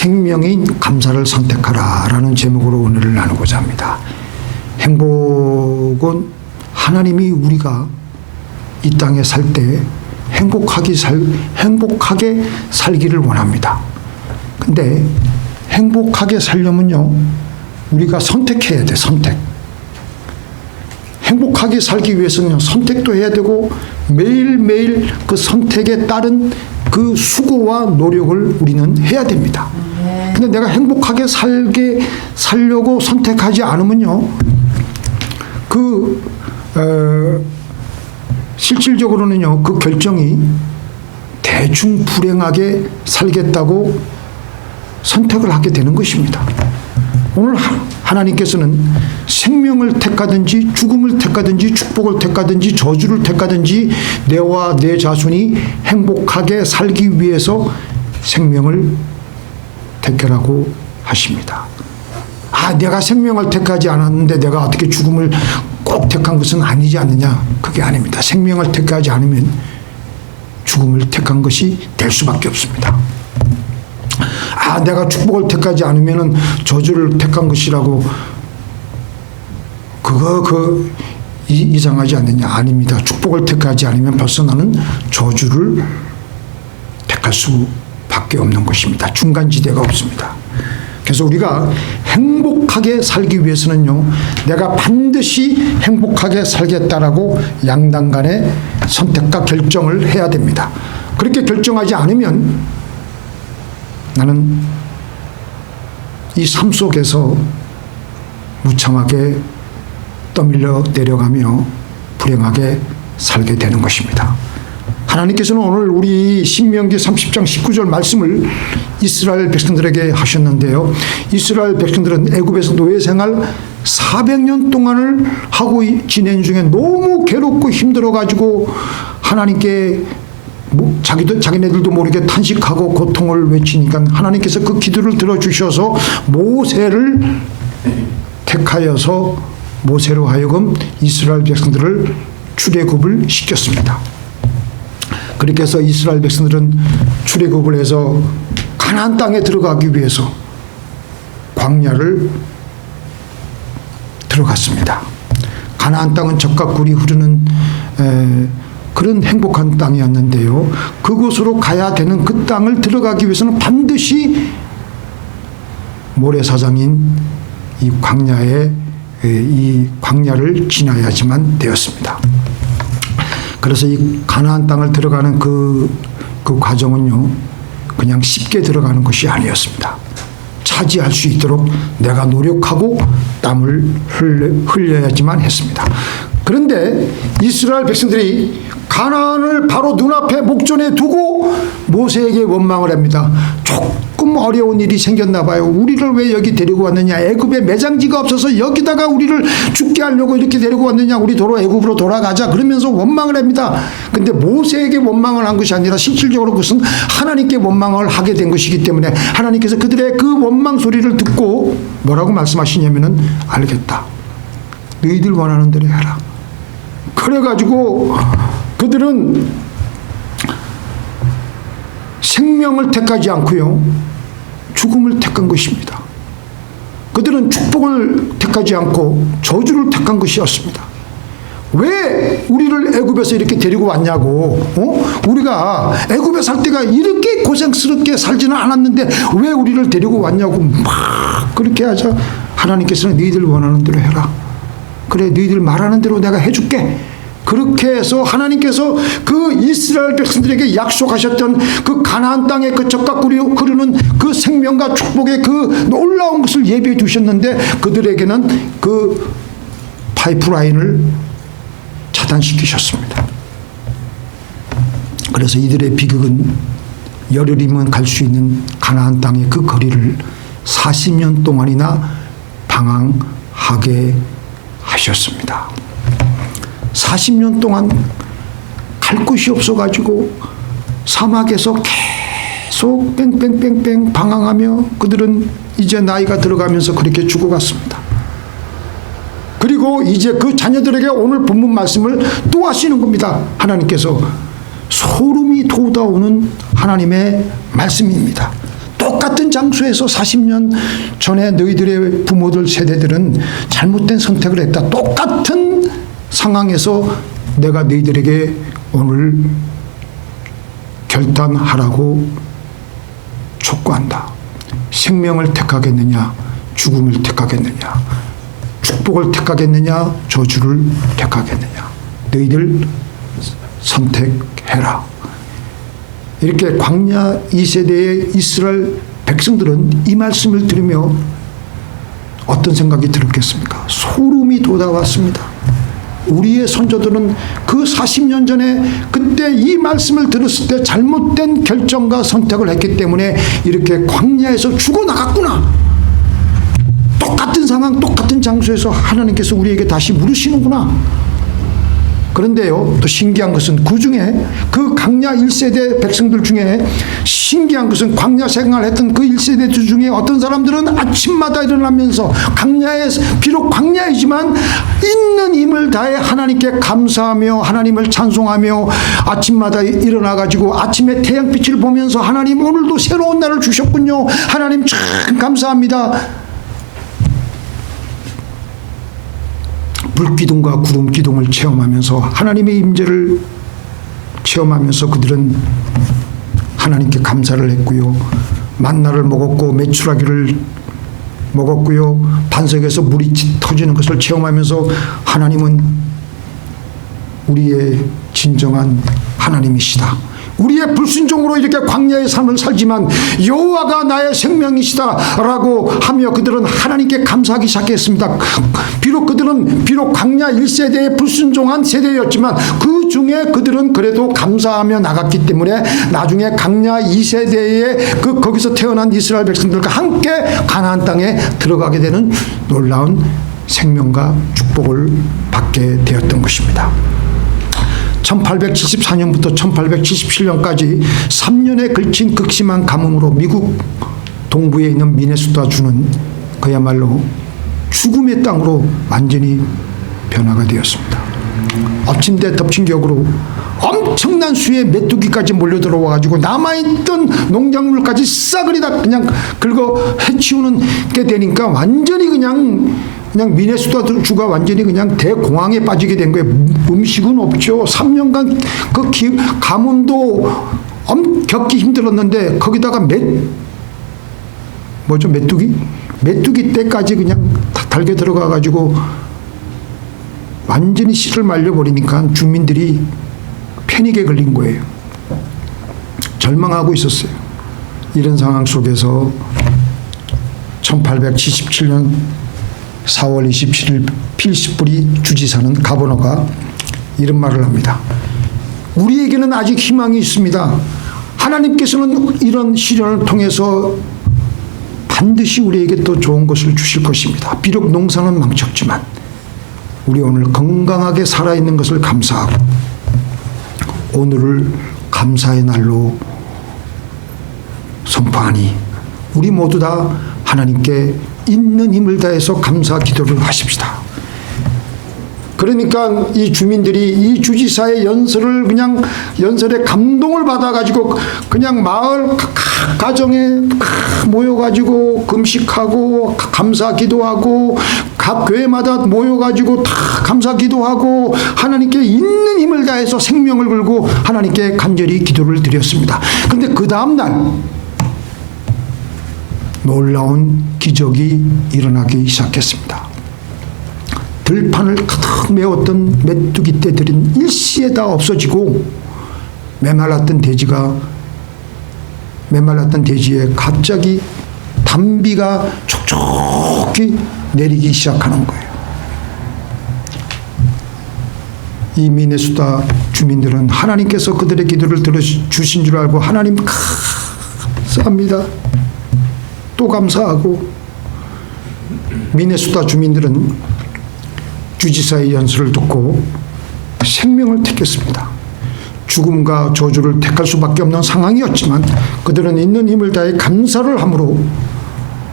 생명인 감사를 선택하라 라는 제목으로 은혜를 나누고자 합니다. 행복은 하나님이 우리가 이 땅에 살 때 행복하게 살기를 원합니다. 근데 행복하게 살려면요, 우리가 선택해야 돼. 선택. 행복하게 살기 위해서는 선택도 해야 되고 매일매일 그 선택에 따른 그 수고와 노력을 우리는 해야 됩니다. 근데 내가 행복하게 살려고 선택하지 않으면요, 실질적으로는요, 그 결정이 대충 불행하게 살겠다고 선택을 하게 되는 것입니다. 오늘 하나님께서는 생명을 택하든지 죽음을 택하든지 축복을 택하든지 저주를 택하든지 내와 내 자손이 행복하게 살기 위해서 생명을 택하라고 하십니다. 내가 생명을 택하지 않았는데 내가 어떻게 죽음을 꼭 택한 것은 아니지 않느냐? 그게 아닙니다. 생명을 택하지 않으면 죽음을 택한 것이 될 수밖에 없습니다. 내가 축복을 택하지 않으면 저주를 택한 것이라고, 이상하지 않느냐? 아닙니다. 축복을 택하지 않으면 벌써 나는 저주를 택할 수밖에 없는 것입니다. 중간지대가 없습니다. 그래서 우리가 행복하게 살기 위해서는요, 내가 반드시 행복하게 살겠다라고 양당 간의 선택과 결정을 해야 됩니다. 그렇게 결정하지 않으면 나는 이 삶 속에서 무참하게 떠밀려 내려가며 불행하게 살게 되는 것입니다. 하나님께서는 오늘 우리 신명기 30장 19절 말씀을 이스라엘 백성들에게 하셨는데요. 이스라엘 백성들은 애굽에서 노예 생활 400년 동안을 하고 지낸 중에 너무 괴롭고 힘들어가지고 하나님께 자기네들도 모르게 탄식하고 고통을 외치니까 하나님께서 그 기도를 들어주셔서 모세를 택하여서 모세로 하여금 이스라엘 백성들을 출애굽을 시켰습니다. 그렇게 해서 이스라엘 백성들은 출애굽을 해서 가나안 땅에 들어가기 위해서 광야를 들어갔습니다. 가나안 땅은 젖과 꿀이 흐르는 그런 행복한 땅이었는데요. 그곳으로 가야 되는 그 땅을 들어가기 위해서는 반드시 모래사장인 이 광야를 지나야지만 되었습니다. 그래서 이 가나안 땅을 들어가는 그 과정은요, 그냥 쉽게 들어가는 것이 아니었습니다. 차지할 수 있도록 내가 노력하고 땀을 흘려야지만 했습니다. 그런데 이스라엘 백성들이 가나안을 바로 눈앞에 목전에 두고 모세에게 원망을 합니다. 조금 어려운 일이 생겼나 봐요. 우리를 왜 여기 데리고 왔느냐? 애굽에 매장지가 없어서 여기다가 우리를 죽게 하려고 이렇게 데리고 왔느냐? 우리 애굽으로 돌아가자. 그러면서 원망을 합니다. 근데 모세에게 원망을 한 것이 아니라 실질적으로 그것은 하나님께 원망을 하게 된 것이기 때문에 하나님께서 그들의 그 원망 소리를 듣고 뭐라고 말씀하시냐면은, 알겠다. 너희들 원하는 대로 해라. 그래가지고 그들은 생명을 택하지 않고요, 죽음을 택한 것입니다. 그들은 축복을 택하지 않고 저주를 택한 것이었습니다. 왜 우리를 애굽에서 이렇게 데리고 왔냐고. 우리가 애굽에 살 때가 이렇게 고생스럽게 살지는 않았는데 왜 우리를 데리고 왔냐고 막 그렇게 하자 하나님께서는 너희들 원하는 대로 해라. 그래, 너희들 말하는 대로 내가 해줄게. 그렇게 해서 하나님께서 그 이스라엘 백성들에게 약속하셨던 그 가나안 땅의 그 젖과 꿀이 흐르는 그 생명과 축복의 그 놀라운 것을 예비해 두셨는데 그들에게는 그 파이프라인을 차단시키셨습니다. 그래서 이들의 비극은 열흘이면 갈 수 있는 가나안 땅의 그 거리를 40년 동안이나 방황하게 하셨습니다. 40년 동안 갈 곳이 없어가지고 사막에서 계속 뺑뺑뺑뺑 방황하며 그들은 이제 나이가 들어가면서 그렇게 죽어갔습니다. 그리고 이제 그 자녀들에게 오늘 본문 말씀을 또 하시는 겁니다. 하나님께서 소름이 돋아오는 하나님의 말씀입니다. 또 똑같은 장소에서 40년 전에 너희들의 부모들 세대들은 잘못된 선택을 했다. 똑같은 상황에서 내가 너희들에게 오늘 결단하라고 촉구한다. 생명을 택하겠느냐, 죽음을 택하겠느냐, 축복을 택하겠느냐, 저주를 택하겠느냐. 너희들 선택해라. 이렇게 광야 2세대의 이스라엘 백성들은 이 말씀을 들으며 어떤 생각이 들었겠습니까? 소름이 돋아왔습니다. 우리의 선조들은 그 40년 전에 그때 이 말씀을 들었을 때 잘못된 결정과 선택을 했기 때문에 이렇게 광야에서 죽어나갔구나. 똑같은 상황, 똑같은 장소에서 하나님께서 우리에게 다시 물으시는구나. 그런데요, 또 신기한 것은 그 중에 그 광야 1세대 백성들 중에 신기한 것은 광야 생활했던 그 1세대들 중에 어떤 사람들은 아침마다 일어나면서 광야에서 비록 광야이지만 있는 힘을 다해 하나님께 감사하며 하나님을 찬송하며 아침마다 일어나 가지고 아침에 태양빛을 보면서 하나님 오늘도 새로운 날을 주셨군요. 하나님 참 감사합니다. 불기둥과 구름기둥을 체험하면서 하나님의 임재를 체험하면서 그들은 하나님께 감사를 했고요. 만나를 먹었고 메추라기를 먹었고요. 반석에서 물이 터지는 것을 체험하면서 하나님은 우리의 진정한 하나님이시다. 우리의 불순종으로 이렇게 광야의 삶을 살지만 여호와가 나의 생명이시다라고 하며 그들은 하나님께 감사하기 시작했습니다. 비록 그들은 광야 1세대의 불순종한 세대였지만 그 중에 그들은 그래도 감사하며 나갔기 때문에 나중에 광야 2세대의 거기서 태어난 이스라엘 백성들과 함께 가나안 땅에 들어가게 되는 놀라운 생명과 축복을 받게 되었던 것입니다. 1874년부터 1877년까지 3년에 걸친 극심한 가뭄으로 미국 동부에 있는 미네소타주는 그야말로 죽음의 땅으로 완전히 변화가 되었습니다. 엎친 데 덮친 격으로 엄청난 수의 메뚜기까지 몰려들어와 가지고 남아있던 농작물까지 싸그리 다 그냥 긁어 해치우는 게 되니까 완전히 그냥 미네소타주가 완전히 그냥 대공황에 빠지게 된 거예요. 음식은 없죠. 3년간 그 가뭄도 겪기 힘들었는데 거기다가 메뚜기 떼까지 그냥 다 달게 들어가 가지고 완전히 씨를 말려버리니까 주민들이 패닉에 걸린 거예요. 절망하고 있었어요. 이런 상황 속에서 1877년 4월 27일 필스부리 주지사는 가버너가 이런 말을 합니다. 우리에게는 아직 희망이 있습니다. 하나님께서는 이런 시련을 통해서 반드시 우리에게 또 좋은 것을 주실 것입니다. 비록 농사는 망쳤지만 우리 오늘 건강하게 살아있는 것을 감사하고 오늘을 감사의 날로 선포하니 우리 모두 다 하나님께 있는 힘을 다해서 감사 기도를 하십시다. 그러니까 이 주민들이 이 주지사의 연설에 감동을 받아가지고 그냥 마을 가정에 모여가지고 금식하고 감사 기도하고 각 교회마다 모여가지고 다 감사 기도하고 하나님께 있는 힘을 다해서 생명을 걸고 하나님께 간절히 기도를 드렸습니다. 그런데 그 다음날 놀라운 기적이 일어나기 시작했습니다. 들판을 가득 메웠던 메뚜기 떼들은 일시에 다 없어지고 메말랐던 대지에 갑자기 단비가 촉촉히 내리기 시작하는 거예요. 이 미네소타 주민들은 하나님께서 그들의 기도를 들어주신 줄 알고 하나님 감사합니다. 또 감사하고 미네소타 주민들은 주지사의 연설을 듣고 생명을 택했습니다. 죽음과 저주를 택할 수밖에 없는 상황이었지만 그들은 있는 힘을 다해 감사를 함으로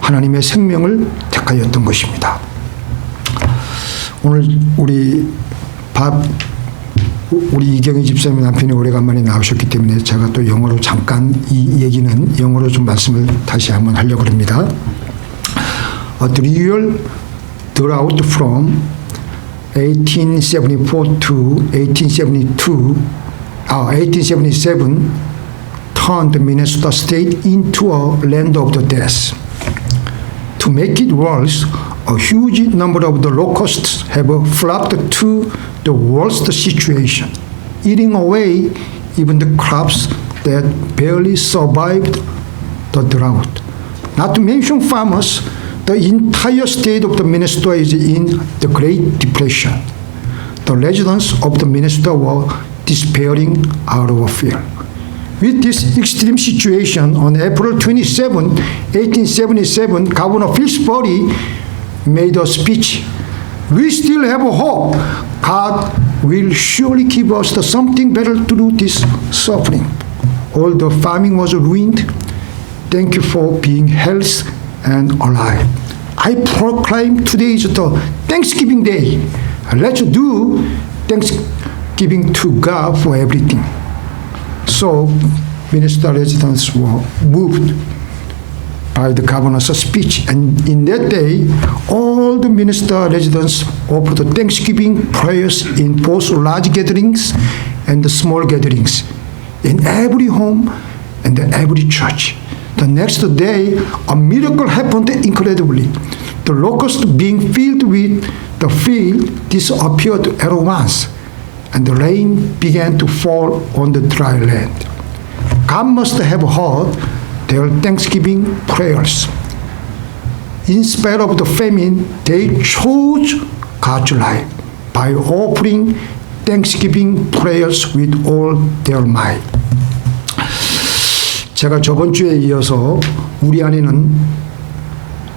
하나님의 생명을 택하였던 것입니다. 오늘 우리 우리 이경희 집사님 남편이 오래간만에 나오셨기 때문에 제가 또 영어로 잠깐 이 얘기는 영어로 좀 말씀을 다시 한번 하려고 합니다. A dual drought from 1874 to 1877 turned Minnesota State into a land of the dead. To make it worse, a huge number of the locusts have flocked to the worst situation, eating away even the crops that barely survived the drought. Not to mention farmers, the entire state of the Minnesota is in the Great Depression. The residents of the Minnesota were despairing out of fear. With this extreme situation, on April 27, 1877, Governor Pillsbury made a speech. We still have hope. God will surely give us something better through this suffering. Although farming was ruined, thank you for being healthy and alive. I proclaim today is the Thanksgiving Day. Let's do Thanksgiving to God for everything. So, Minnesota residents were moved by the governor's speech, and in that day, all the Minnesota residents offered Thanksgiving prayers in both large gatherings and the small gatherings, in every home and every church. The next day, a miracle happened incredibly. The locusts being filled with the field disappeared at once, and the rain began to fall on the dry land. God must have heard their thanksgiving prayers. In spite of the famine, they chose God's life by offering thanksgiving prayers with all their might. 제가 저번 주에 이어서 우리 안에는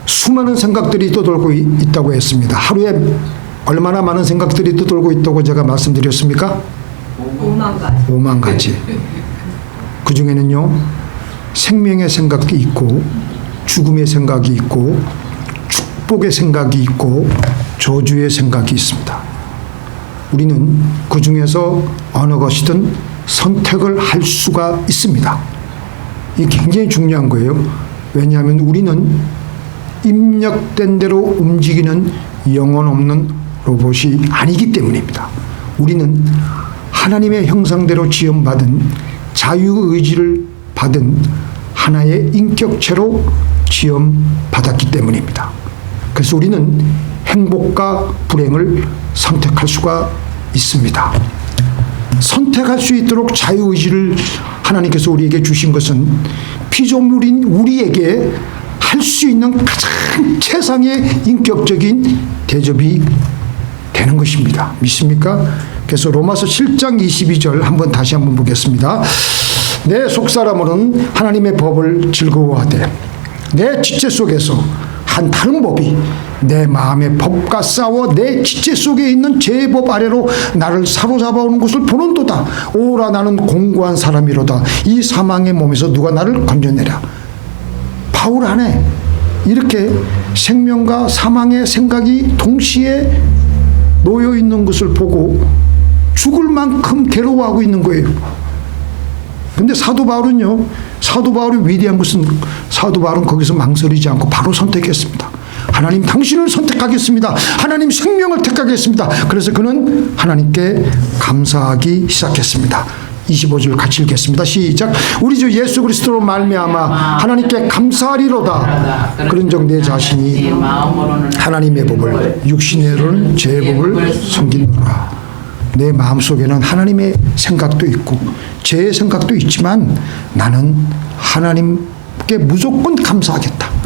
수많은 생각들이 떠돌고 있다고 했습니다. 하루에 얼마나 많은 생각들이 떠돌고 있다고 제가 말씀드렸습니까? 5만 가지. 5만 가지. 그 중에는요, 생명의 생각이 있고, 죽음의 생각이 있고, 축복의 생각이 있고, 저주의 생각이 있습니다. 우리는 그 중에서 어느 것이든 선택을 할 수가 있습니다. 이게 굉장히 중요한 거예요. 왜냐하면 우리는 입력된 대로 움직이는 영혼 없는 로봇이 아니기 때문입니다. 우리는 하나님의 형상대로 지음받은 자유의지를 받은 하나의 인격체로 지음받았기 때문입니다. 그래서 우리는 행복과 불행을 선택할 수가 있습니다. 선택할 수 있도록 자유의지를 하나님께서 우리에게 주신 것은 피조물인 우리에게 할 수 있는 가장 최상의 인격적인 대접이 되는 것입니다. 믿습니까? 그래서 로마서 7장 22절 다시 한번 보겠습니다. 내 속사람으로는 하나님의 법을 즐거워하되 내 지체 속에서 한 다른 법이 내 마음의 법과 싸워 내 지체 속에 있는 죄의 법 아래로 나를 사로잡아오는 것을 보는도다. 오라 나는 공고한 사람이로다. 이 사망의 몸에서 누가 나를 건져내랴. 바울 안에 이렇게 생명과 사망의 생각이 동시에 놓여 있는 것을 보고 죽을 만큼 괴로워하고 있는 거예요. 근데 사도 바울은요, 사도 바울이 위대한 것은 사도 바울은 거기서 망설이지 않고 바로 선택했습니다. 하나님 당신을 선택하겠습니다. 하나님 생명을 택하겠습니다. 그래서 그는 하나님께 감사하기 시작했습니다. 25절 같이 읽겠습니다. 시작. 우리 주 예수 그리스도로 말미암아 하나님께 감사하리로다. 그런즉 내 자신이 하나님의 법을 육신으로는 죄의 법을 섬기노라. 내 마음속에는 하나님의 생각도 있고 죄의 생각도 있지만 나는 하나님께 무조건 감사하겠다.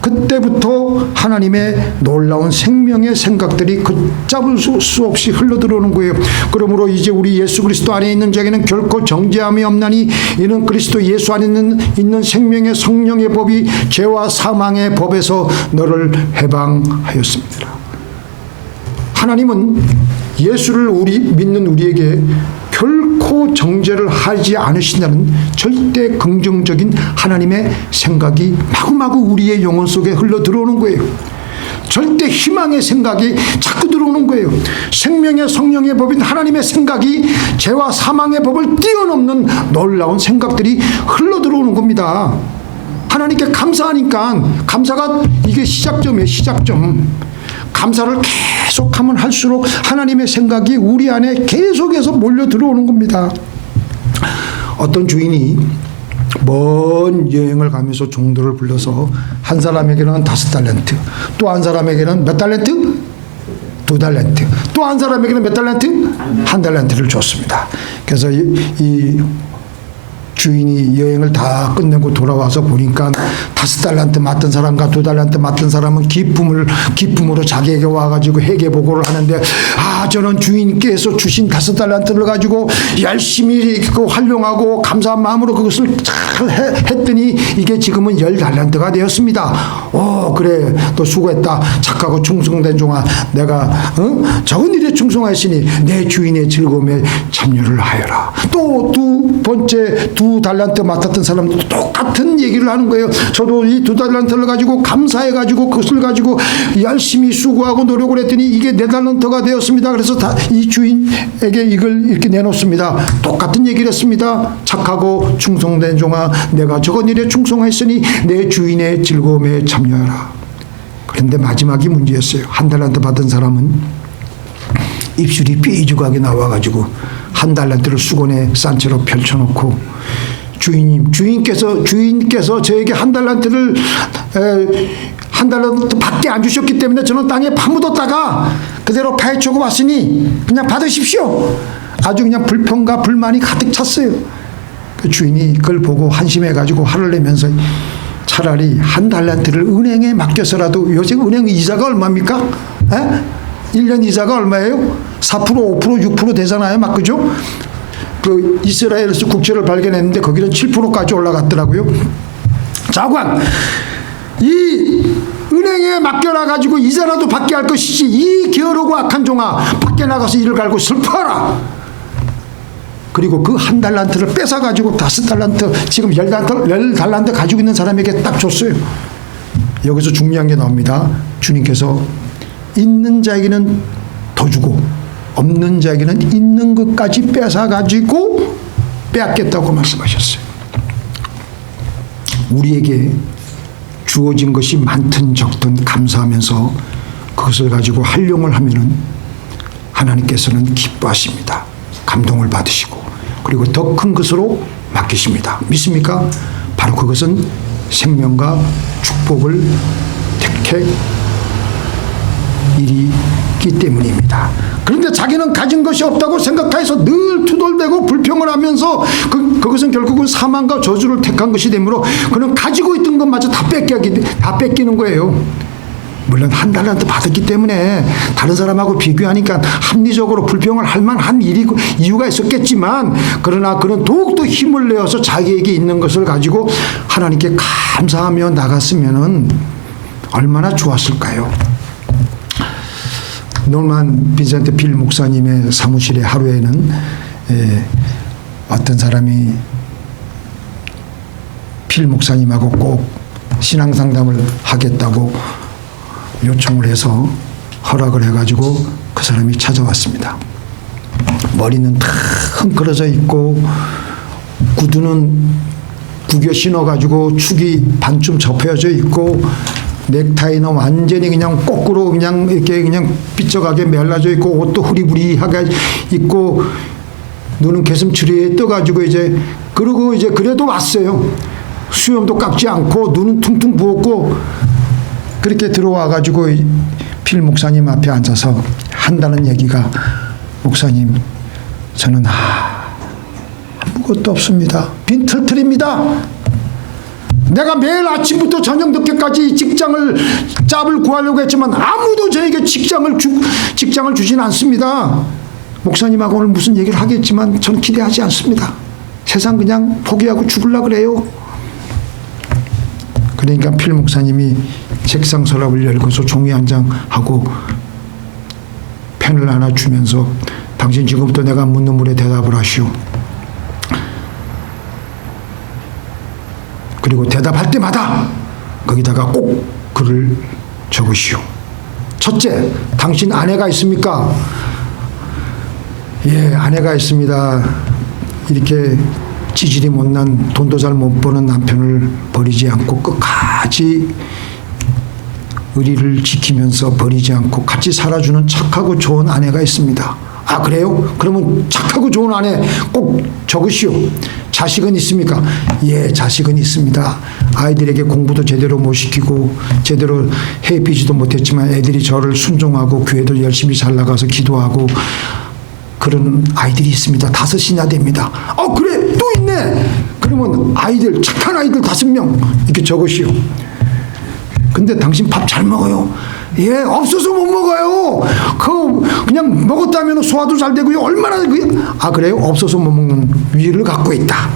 그때부터 하나님의 놀라운 생명의 생각들이 걷잡을 수 없이 흘러들어오는 거예요. 그러므로 이제 우리 예수 그리스도 안에 있는 자에게는 결코 정죄함이 없나니 이는 그리스도 예수 안에 있는 생명의 성령의 법이 죄와 사망의 법에서 너를 해방하였습니다. 하나님은 예수를 믿는 우리에게 결코 정죄를 하지 않으신다는 절대 긍정적인 하나님의 생각이 마구마구 우리의 영혼 속에 흘러 들어오는 거예요. 절대 희망의 생각이 자꾸 들어오는 거예요. 생명의 성령의 법인 하나님의 생각이 죄와 사망의 법을 뛰어넘는 놀라운 생각들이 흘러 들어오는 겁니다. 하나님께 감사하니까, 감사가 이게 시작점이에요. 시작점. 감사를 계속하면 할수록 하나님의 생각이 우리 안에 계속해서 몰려 들어오는 겁니다. 어떤 주인이 먼 여행을 가면서 종들을 불러서 한 사람에게는 5달란트, 또 한 사람에게는 몇 달란트? 2달란트, 또 한 사람에게는 몇 달란트? 1달란트를 줬습니다. 그래서 이 주인이 여행을 다 끝내고 돌아와서 보니까 5달란트 맡은 사람과 2달란트 맡은 사람은 기쁨으로 자기에게 와가지고 회개 보고를 하는데, 저는 주인께서 주신 5달란트를 가지고 열심히 활용하고 감사한 마음으로 그것을 잘 했더니 이게 지금은 10달란트가 되었습니다. 그래, 또 수고했다. 착하고 충성된 종아, 내가 적은 일에 충성하였으니 내 주인의 즐거움에 참여를 하여라. 또 두 번째 2달란트 맡았던 사람도 똑같은 얘기를 하는 거예요. 저도 이 2달란트를 가지고 감사해가지고 그것을 가지고 열심히 수고하고 노력을 했더니 이게 4달란트가 되었습니다. 그래서 이 주인에게 이걸 이렇게 내놓습니다. 똑같은 얘기를 했습니다. 착하고 충성된 종아, 내가 적은 일에 충성했으니 내 주인의 즐거움에 참여하라. 그런데 마지막이 문제였어요. 1달란트 받은 사람은 입술이 삐죽하게 나와가지고 1달란트를 수건에 싼 채로 펼쳐놓고, 주인께서 저에게 1달란트를 1달란트 밖에 안 주셨기 때문에 저는 땅에 파묻었다가 그대로 파헤쳐고 왔으니 그냥 받으십시오. 아주 그냥 불평과 불만이 가득 찼어요. 그 주인이 그걸 보고 한심해가지고 화를 내면서 차라리 1달란트를 은행에 맡겨서라도, 요새 은행 이자가 얼마입니까? 1년 이자가 얼마예요? 4%, 5%, 6% 되잖아요. 막 그죠? 그 이스라엘에서 국채를 발견했는데 거기는 7%까지 올라갔더라고요. 자관, 이 은행에 맡겨놔 가지고 이자라도 받게 할 것이지, 이 게으르고 악한 종아, 밖에 나가서 이를 갈고 슬퍼하라. 그리고 그 1달란트를 뺏어 가지고 5달란트, 지금 10달란트 가지고 있는 사람에게 딱 줬어요. 여기서 중요한 게 나옵니다. 주님께서 있는 자에게는 더 주고 없는 자에게는 있는 것까지 뺏어가지고 빼앗겠다고 말씀하셨어요. 우리에게 주어진 것이 많든 적든 감사하면서 그것을 가지고 활용을 하면은 하나님께서는 기뻐하십니다. 감동을 받으시고, 그리고 더 큰 것으로 맡기십니다. 믿습니까? 바로 그것은 생명과 축복을 택해 일이기 때문입니다. 그런데 자기는 가진 것이 없다고 생각해서 늘 투덜대고 불평을 하면서 그것은 결국은 사망과 저주를 택한 것이 되므로 그는 가지고 있던 것마저 다 뺏기는 거예요. 물론 1달란트 받았기 때문에 다른 사람하고 비교하니까 합리적으로 불평을 할 만한 이유가 있었겠지만, 그러나 그는 더욱더 힘을 내어서 자기에게 있는 것을 가지고 하나님께 감사하며 나갔으면 얼마나 좋았을까요? 노만 빈센트 필 목사님의 사무실에 하루에는 어떤 사람이 필 목사님하고 꼭 신앙상담을 하겠다고 요청을 해서 허락을 해가지고 그 사람이 찾아왔습니다. 머리는 다 흥그러져 있고 구두는 구겨 신어가지고 축이 반쯤 접혀져 있고 넥타이는 완전히 그냥 거꾸로 그냥 이렇게 그냥 삐쩍하게 말라져 있고 옷도 후리부리하게 있고 눈은 개슴츠레 떠가지고 그러고 그래도 왔어요. 수염도 깎지 않고 눈은 퉁퉁 부었고 그렇게 들어와가지고 필 목사님 앞에 앉아서 한다는 얘기가, 목사님, 저는 아무것도 없습니다. 빈털털입니다. 내가 매일 아침부터 저녁 늦게까지 짭을 구하려고 했지만 아무도 저에게 직장을 주진 않습니다. 목사님하고 오늘 무슨 얘기를 하겠지만 전 기대하지 않습니다. 세상 그냥 포기하고 죽으려고 그래요. 그러니까 필 목사님이 책상 서랍을 열고서 종이 한 장 하고 펜을 하나 주면서, 당신 지금부터 내가 묻는 물에 대답을 하시오. 그리고 대답할 때마다 거기다가 꼭 글을 적으시오. 첫째, 당신 아내가 있습니까? 예, 아내가 있습니다. 이렇게 지질이 못난 돈도 잘 못 버는 남편을 버리지 않고 끝까지 의리를 지키면서 버리지 않고 같이 살아주는 착하고 좋은 아내가 있습니다. 아, 그래요? 그러면 착하고 좋은 아내 꼭 적으시오. 자식은 있습니까? 예, 자식은 있습니다. 아이들에게 공부도 제대로 못 시키고 제대로 해비지도 못했지만 애들이 저를 순종하고 교회도 열심히 잘 나가서 기도하고 그런 아이들이 있습니다. 5이나 됩니다. 그래, 또 있네. 그러면 아이들, 착한 아이들 5명 이렇게 적으시오. 근데 당신 밥 잘 먹어요? 예, 없어서 못 먹어요. 그냥 먹었다면 소화도 잘 되고요. 얼마나 그래요? 없어서 못 먹는 위를 갖고 있다.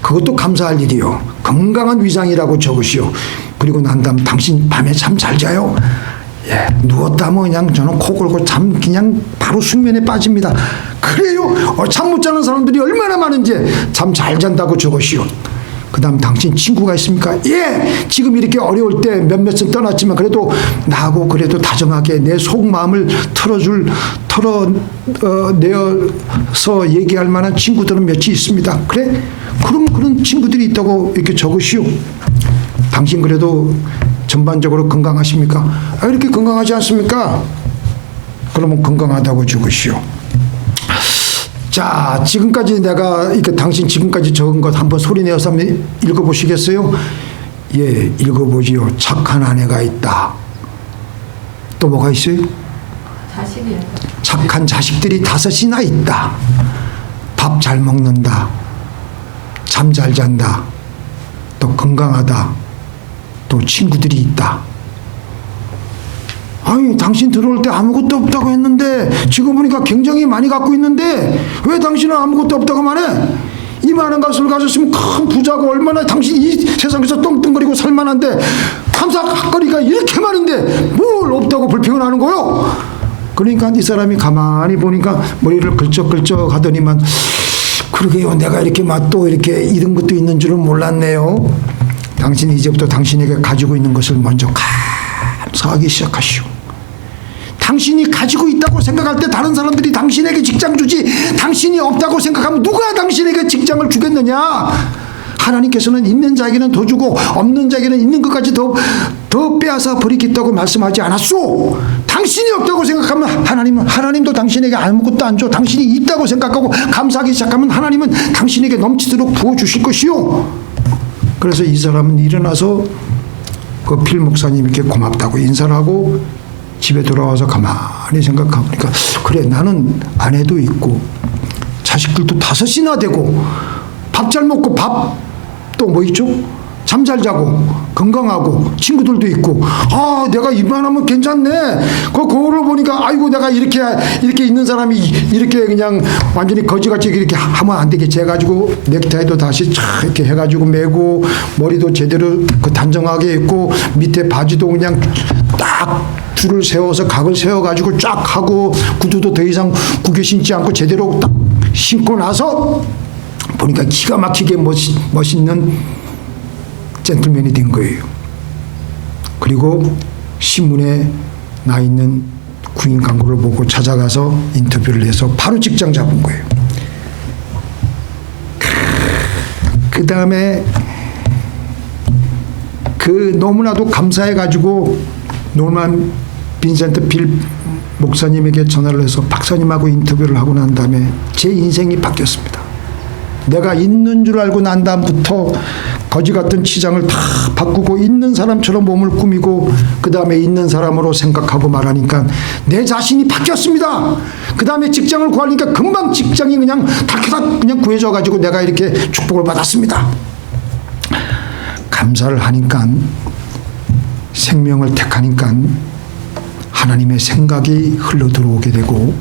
그것도 감사할 일이요. 건강한 위장이라고 적으시오. 그리고 난 다음 당신 밤에 잠 잘 자요? 예, 누웠다면 그냥 저는 코 골고 잠 그냥 바로 숙면에 빠집니다. 그래요? 잠 못 자는 사람들이 얼마나 많은지 잠 잘 잔다고 적으시오. 그 다음 당신 친구가 있습니까? 예, 지금 이렇게 어려울 때 몇몇은 떠났지만 그래도 나하고 그래도 다정하게 내 속마음을 내어서 얘기할 만한 친구들은 몇이 있습니다. 그래? 그럼 그런 친구들이 있다고 이렇게 적으시오. 당신 그래도 전반적으로 건강하십니까? 이렇게 건강하지 않습니까? 그러면 건강하다고 적으시오. 자, 지금까지 내가 당신 지금까지 적은 것 한번 소리내어서 한번 읽어보시겠어요? 예, 읽어보지요. 착한 아내가 있다. 또 뭐가 있어요? 자식이요. 착한 자식들이 5이나 있다. 밥 잘 먹는다. 잠 잘 잔다. 또 건강하다. 또 친구들이 있다. 아니, 당신 들어올 때 아무것도 없다고 했는데 지금 보니까 굉장히 많이 갖고 있는데 왜 당신은 아무것도 없다고 말해? 이 많은 것을 가졌으면 큰 부자고 얼마나 당신 이 세상에서 똥똥거리고 살만한데 감사거리가 이렇게 많은데 뭘 없다고 불평을 하는 거요? 그러니까 이 사람이 가만히 보니까 머리를 걸쩍걸쩍 하더니만 그러게요, 내가 이렇게 또 이렇게 이런 것도 있는 줄은 몰랐네요. 당신이 이제부터 당신에게 가지고 있는 것을 먼저 감사하기 시작하시오. 당신이 가지고 있다고 생각할 때 다른 사람들이 당신에게 직장 주지, 당신이 없다고 생각하면 누가 당신에게 직장을 주겠느냐? 하나님께서는 있는 자에게는 더 주고 없는 자에게는 있는 것까지 더 빼앗아 버리겠다고 말씀하지 않았소? 당신이 없다고 생각하면 하나님도 당신에게 아무것도 안 줘. 당신이 있다고 생각하고 감사하기 시작하면 하나님은 당신에게 넘치도록 부어주실 것이요. 그래서 이 사람은 일어나서 그 필 목사님께 고맙다고 인사를 하고 집에 돌아와서 가만히 생각하니까 그래, 나는 아내도 있고 자식들도 5이나 되고 밥 잘 먹고 밥 또 뭐 있죠? 잠 잘 자고 건강하고 친구들도 있고 내가 이만하면 괜찮네. 거울을 보니까 아이고, 내가 이렇게 있는 사람이 이렇게 그냥 완전히 거지같이 이렇게 하면 안 되겠지 해가지고 넥타이도 다시 촥 이렇게 해가지고 매고 머리도 제대로 단정하게 입고 밑에 바지도 그냥 딱 줄을 세워서 각을 세워가지고 쫙 하고 구두도 더 이상 구겨 신지 않고 제대로 딱 신고 나서 보니까 기가 막히게 멋있는 젠틀맨이 된 거예요. 그리고 신문에 나 있는 구인 광고를 보고 찾아가서 인터뷰를 해서 바로 직장 잡은 거예요. 그 다음에 너무나도 감사해가지고 노만 빈센트 빌 목사님에게 전화를 해서 박사님하고 인터뷰를 하고 난 다음에 제 인생이 바뀌었습니다. 내가 있는 줄 알고 난 다음부터 거지 같은 치장을 다 바꾸고 있는 사람처럼 몸을 꾸미고 그 다음에 있는 사람으로 생각하고 말하니까 내 자신이 바뀌었습니다. 그 다음에 직장을 구하니까 금방 직장이 그냥 다큐다 그냥 구해져 가지고 내가 이렇게 축복을 받았습니다. 감사를 하니까, 생명을 택하니까 하나님의 생각이 흘러 들어오게 되고